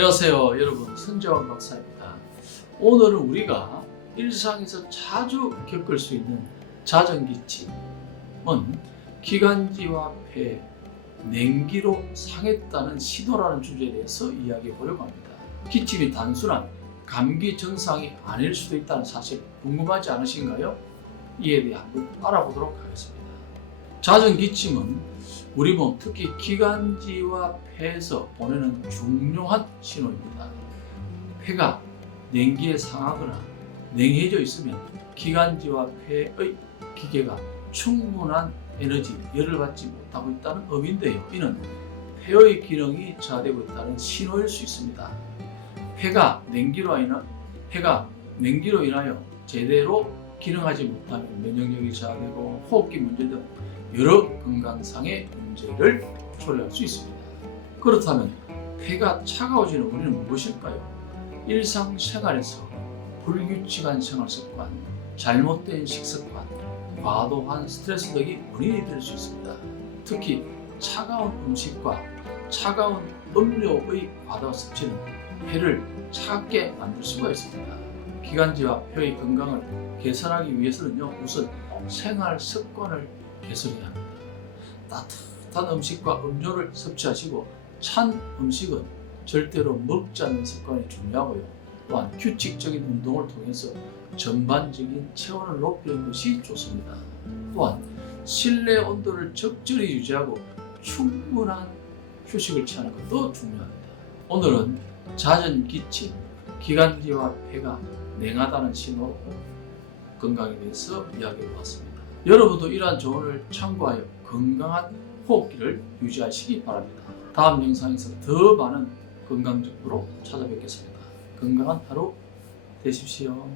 안녕하세요 여러분, 손재원 박사입니다. 오늘은 우리가 일상에서 자주 겪을 수 있는 자전기침은 기관지와 폐, 냉기로 상했다는 신호라는 주제에 대해서 이야기해 보려고 합니다. 기침이 단순한 감기 증상이 아닐 수도 있다는 사실 궁금하지 않으신가요? 이에 대해 한번 알아보도록 하겠습니다. 자전기침은 우리 몸, 특히 기관지와 폐에서 보내는 중요한 신호입니다. 폐가 냉기에 상하거나 냉해져 있으면 기관지와 폐의 기계가 충분한 에너지, 열을 받지 못하고 있다는 의미인데요. 이는 폐의 기능이 저하되고 있다는 신호일 수 있습니다. 폐가 냉기로 인하여 제대로 기능하지 못하면 면역력이 저하되고 호흡기 문제 등 여러 건강상의 문제를 초래할 수 있습니다. 그렇다면 폐가 차가워지는 원인은 무엇일까요? 일상생활에서 불규칙한 생활습관, 잘못된 식습관, 과도한 스트레스 등이 원인이 될 수 있습니다. 특히 차가운 음식과 차가운 음료의 과다 섭취는 폐를 차갑게 만들 수가 있습니다. 기관지와 폐의 건강을 개선하기 위해서는요, 우선 생활 습관을 개선해야 합니다. 따뜻한 음식과 음료를 섭취하시고 찬 음식은 절대로 먹지 않는 습관이 중요하고요. 또한 규칙적인 운동을 통해서 전반적인 체온을 높이는 것이 좋습니다. 또한 실내 온도를 적절히 유지하고 충분한 휴식을 취하는 것도 중요합니다. 오늘은 잦은 기침, 기관지와 폐가 냉하다는 신호, 건강에 대해서 이야기해 보았습니다. 여러분도 이러한 조언을 참고하여 건강한 호흡기를 유지하시기 바랍니다. 다음 영상에서 더 많은 건강 정보로 찾아뵙겠습니다. 건강한 하루 되십시오.